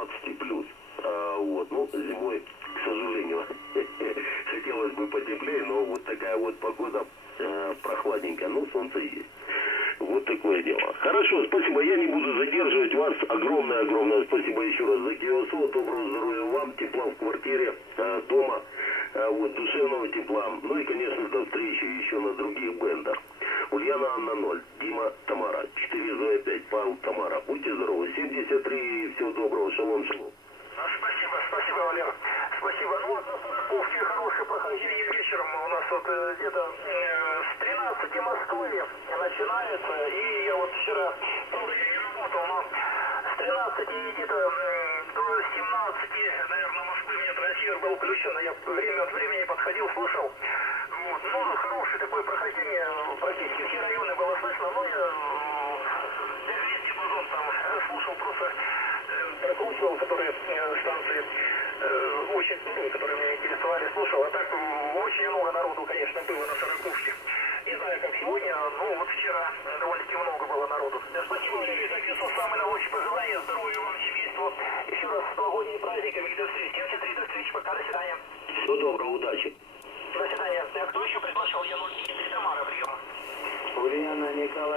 17 плюс. Вот, ну, зимой, к сожалению, хотелось бы потеплее, но вот такая вот погода прохладненькая, но солнце есть. Вот такое дело. Хорошо, спасибо, я не буду задерживать вас. Огромное спасибо еще раз за Киосо. Доброго здоровья вам, тепла в квартире, дома, вот, душевного тепла. Ну и, конечно, до встречи еще на других бендах. Ульяна Анна 0, Дима Тамара, 4 Зоя 5, Павел Тамара. Будьте здоровы, 73, всего доброго, шалом, шалом. Спасибо, Валер. Спасибо. Ну, вот на Сороковке хорошее прохождение вечером. У нас вот где-то с 13 Москвы начинается. И я вот вчера, правда, я не работал, но с 13 где-то до 17, наверное, Москвы у меня трансфер был включен. Я время от времени подходил, слушал. Вот. Ну, хорошее такое прохождение. Практически все районы было слышно. Но я весь диапазон там слушал, просто прокручивал, которые станции очень, которые меня интересовали, слушал. А так очень много народу, конечно, было на Сороковке. Не знаю, как сегодня, но вот вчера довольно-таки много было народу. Спасибо, Валерий, за все самые наилучшие пожелания, здоровья вам, семейству. Еще раз с новогодними праздниками, до встречи. 73, до встречи, пока, до свидания. Всего доброго, удачи. До свидания. Кто еще приглашал? Я 0, Тамара, прием. Ульяна Николай.